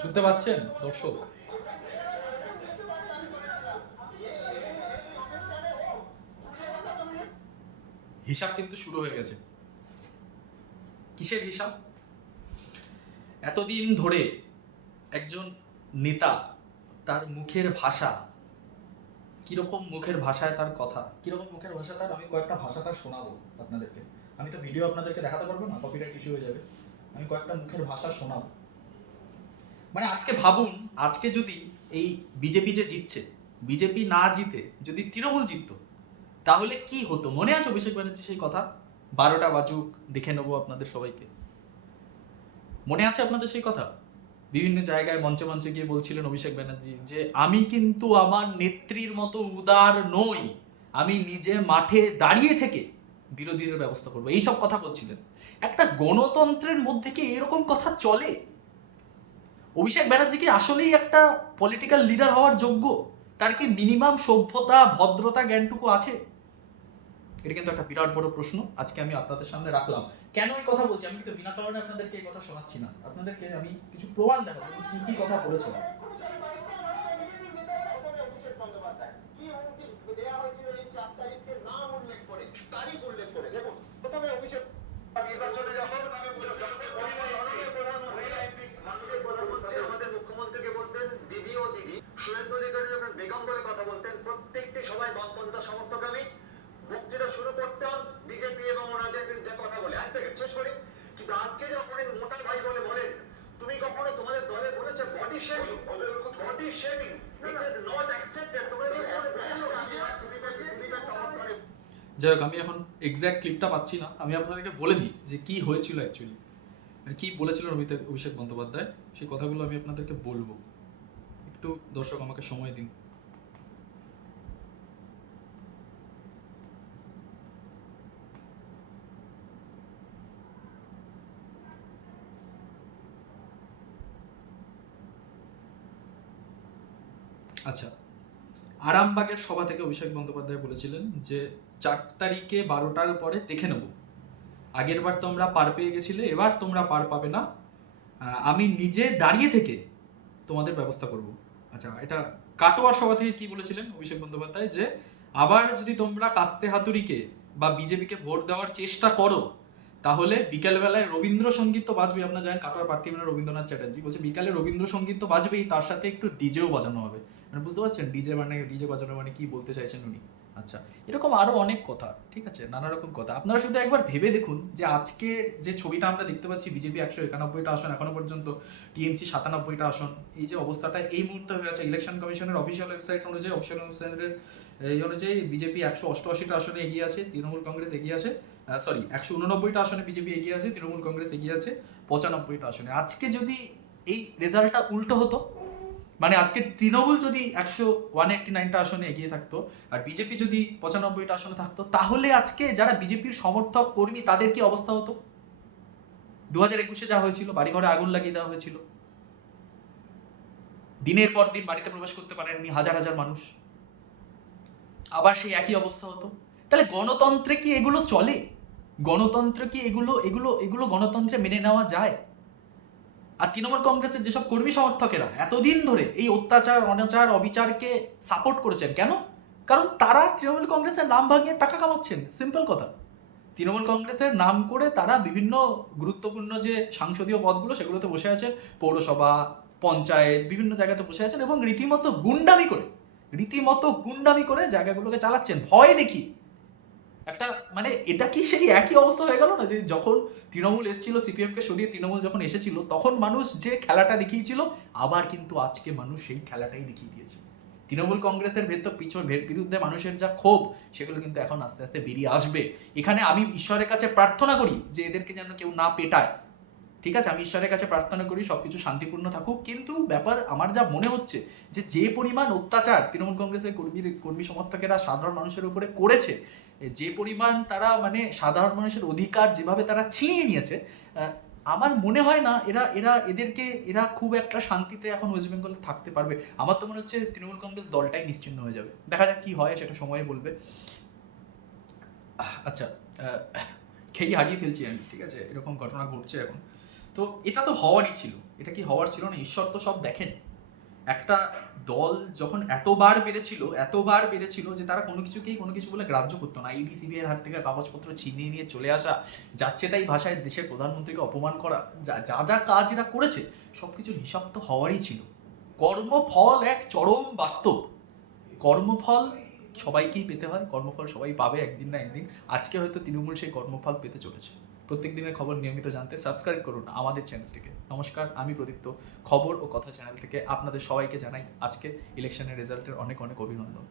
শুনতে পাচ্ছেন দর্শক? হিসাব কিন্তু শুরু হয়ে গেছে। কিসের হিসাব? এতদিন ধরে একজন নেতা, তার মুখের ভাষা কিরকম, মুখের ভাষায় তার কথা কিরকম, মুখের ভাষা তার, আমি কয়েকটা ভাষা তার শোনাবো আপনাদেরকে। আমি তো ভিডিও আপনাদেরকে দেখাতে পারবো না, কপিরাইট ইস্যু হয়ে যাবে। আমি কয়েকটা মুখের ভাষা শোনাবো। মানে আজকে ভাবুন, আজকে যদি এই বিজেপি যে জিতছে, বিজেপি না জিতে যদি তৃণমূল জিততো, তাহলে কি হতো? মনে আছে অভিষেক ব্যানার্জি সেই কথা? 12টা বাজুক, দেখে নেবো আপনাদের সবাইকে। মনে আছে আপনাদের সেই কথা? বিভিন্ন জায়গায় মঞ্চে মঞ্চে গিয়ে বলছিলেন অভিষেক ব্যানার্জি যে আমি কিন্তু আমার নেত্রীর মতো উদার নই, আমি নিজে মাঠে দাঁড়িয়ে থেকে বিরোধীদের ব্যবস্থা করবো, এইসব কথা বলছিলেন। একটা গণতন্ত্রের মধ্যে কি এরকম কথা চলে? অভিষেক ব্যানার্জি কি আসলেই একটা পলিটিক্যাল লিডার হওয়ার যোগ্য? তার কি মিনিমাম সভ্যতা, ভদ্রতা, জ্ঞানটুকু আছে? এটা কিন্তু একটা বিরাট বড় প্রশ্ন আজকে আমি আপনাদের সামনে রাখলাম। কেন এই কথা বলছি? আমি কিন্তু বিনা কারণে আপনাদেরকে এই কথা শোনাচ্ছি না, আপনাদেরকে আমি কিছু প্রমাণ দেখাবো কি কি কথা বলেছেন। নির্বাচনে যখন প্রধানমন্ত্রী আমাদের মুখ্যমন্ত্রীকে বলতেন দিদি ও দিদি, শুভেন্দু অধিকারী যখন বেগম বলে কথা বলতেন, প্রত্যেকটি সবাই বামপন্থা সমর্থক। আমি বক্তৃতা শুরু করতাম বিজেপি এবং ওনাদের বিরুদ্ধে কথা বলে। এক সেকেন্ড শেষ করি। কিন্তু আজকে যখন মোটা ভাই বলে বলেন, তুমি কখনো তোমাদের দলে বলেছে body shaming? Body shaming it is not accepted. তোমরা কি বলেছো সমর্থনে? যাই হোক, আমি এখন এক্স্যাক্ট ক্লিপটা পাচ্ছি না, আমি আপনাদেরকে বলে দিই যে কি হয়েছিল অ্যাকচুয়ালি, কি বলেছিলেন অভিষেক বন্দ্যোপাধ্যায়, সেই কথাগুলো আমি আপনাদেরকে বলবো। একটু দর্শক আমাকে সময় দিন। আচ্ছা, আরামবাগের সভা থেকে অভিষেক বন্দ্যোপাধ্যায় বলেছিলেন যে 4 তারিখে 12টার পরে দেখে নেব, আগের বার তোমরা পার পেয়ে গেছিলে, এবার তোমরা পার পাবে না, আমি নিজে দাঁড়িয়ে থেকে তোমাদের ব্যবস্থা করব। আচ্ছা, এটা কাটোয়ার সভা থেকে কি বলেছিলেন অভিষেক বন্দ্যোপাধ্যায়? যে আবার যদি তোমরা কাস্তে হাতুড়িকে বা বিজেপিকে ভোট দেওয়ার চেষ্টা করো, তাহলে বিকালবেলায় রবীন্দ্রসঙ্গীত তো বাজবে। আপনারা জানেন কাটোয়ার প্রার্থী মানে রবীন্দ্রনাথ চ্যাটার্জি, বলছে বিকালে রবীন্দ্রসঙ্গীত তো বাজবেই, তার সাথে একটু ডিজেও বাজানো হবে। মানে বুঝতে পারছেন ডিজে বাজানো মানে কি বলতে চাইছেন উনি? আচ্ছা, এরকম আরো অনেক কথা, ঠিক আছে, নানা রকম কথা। আপনারা শুধু একবার ভেবে দেখুন যে আজকের যে ছবিটা আমরা দেখতে পাচ্ছি, বিজেপি 191টা আসন এখনো পর্যন্ত, টিএমসি 97টা আসন, এই যে অবস্থাটা এই মুহূর্তে হয়ে আছে, ইলেকশন কমিশনের অফিসিয়াল ওয়েবসাইট অনুযায়ী, অফিসিয়াল ওয়েবসাইটের এই অনুযায়ী বিজেপি 188টা আসনে এগিয়ে আছে, তৃণমূল কংগ্রেস এগিয়ে আছে, 189টা আসনে বিজেপি এগিয়ে আছে, তৃণমূল কংগ্রেস এগিয়ে আছে 95টা আসনে। আজকে যদি এই রেজাল্টটা উল্টো হতো, মানে আজকে তৃণমূল যদি 189টা আসনে এগিয়ে থাকতো আর বিজেপি যদি 95টা আসনে থাকতো, তাহলে আজকে যারা বিজেপির সমর্থক কর্মী তাদের কি অবস্থা হতো? 2021-এ যা হয়েছিল, বাড়িঘরে আগুন লাগিয়ে দেওয়া হয়েছিল, দিনের পর দিন বাড়িতে প্রবেশ করতে পারেননি হাজার হাজার মানুষ, আবার সেই একই অবস্থা হতো। তাহলে গণতন্ত্রে কি এগুলো চলে? গণতন্ত্রে কি এগুলো এগুলো এগুলো গণতন্ত্রে মেনে নেওয়া যায়? আর তৃণমূল কংগ্রেসের যেসব কর্মী সমর্থকেরা এতদিন ধরে এই অত্যাচার, অনাচার, অবিচারকে সাপোর্ট করেছেন, কেন? কারণ তারা তৃণমূল কংগ্রেসের নাম ভাঙিয়ে টাকা কামাচ্ছেন, সিম্পল কথা। তৃণমূল কংগ্রেসের নাম করে তারা বিভিন্ন গুরুত্বপূর্ণ যে সাংসদীয় পদগুলো সেগুলোতে বসে আছেন, পৌরসভা, পঞ্চায়েত, বিভিন্ন জায়গাতে বসে আছেন এবং রীতিমতো গুন্ডামি করে জায়গাগুলোকে চালাচ্ছেন ভয় দেখি। একটা মানে এটা কি সেই একই অবস্থা হয়ে গেল না যে যখন তৃণমূল এসেছিল, সিপিএমকে সরিয়ে তৃণমূল যখন এসেছিল, তখন মানুষ যে খেলাটা দেখিয়েছিল, আবার কিন্তু আজকে মানুষ সেই খেলাটাই দেখিয়ে দিয়েছে। তৃণমূল কংগ্রেসের বিরুদ্ধে মানুষের যা ক্ষোভ, সেগুলো কিন্তু এখন আস্তে আস্তে বেরিয়ে আসবে। এখানে আমি ঈশ্বরের কাছে প্রার্থনা করি যে এদেরকে যেন কেউ না পেটায়, ঠিক আছে? আমি ঈশ্বরের কাছে প্রার্থনা করি সবকিছু শান্তিপূর্ণ থাকুক, কিন্তু ব্যাপার আমার যা মনে হচ্ছে যে পরিমাণ অত্যাচার তৃণমূল কংগ্রেসের কর্মী সমর্থকেরা সাধারণ মানুষের উপরে করেছে, যে পরিমাণ তারা মানে সাধারণ মানুষের অধিকার যেভাবে তারা ছিনিয়ে নিয়েছে, আমার মনে হয় না এরা খুব একটা শান্তিতে এখন ওয়েস্ট বেঙ্গলে থাকতে পারবে। আমার তো মনে হচ্ছে তৃণমূল কংগ্রেস দলটাই নিশ্চিহ্ন হয়ে যাবে। দেখা যাক কি হয়, সেটা সময় বলবে। আচ্ছা, খেয়ে হারিয়ে ফেলছি আমি, ঠিক আছে, এরকম ঘটনা ঘটছে এখন। তো এটা তো হওয়ারই ছিল, এটা কি হওয়ার ছিল না? ঈশ্বর তো সব দেখেন। একটা দল যখন এতবার বেড়েছিল যে তারা কোনো কিছু বলে গ্রাহ্য করতো না, ইডি সিবিআইয়ের হাত থেকে কাগজপত্র ছিনিয়ে নিয়ে চলে আসা, যাচ্ছে তাই ভাষায় দেশের প্রধানমন্ত্রীকে অপমান করা, যা যা যা কাজ এরা করেছে সব কিছুর হিসাব তো হওয়ারই ছিল। কর্মফল এক চরম বাস্তব। কর্মফল সবাইকেই পেতে হয়, কর্মফল সবাই পাবে একদিন না একদিন। আজকে হয়তো তৃণমূল সেই কর্মফল পেতে চলেছে। প্রত্যেক দিনের খবর নিয়মিত জানতে সাবস্ক্রাইব করুন আমাদের চ্যানেলটিকে। নমস্কার, আমি প্রদীপ্ত। খবর ও কথা চ্যানেল থেকে আপনাদের সবাইকে জানাই আজকে ইলেকশনের রেজাল্টের অনেক অনেক অভিনন্দন।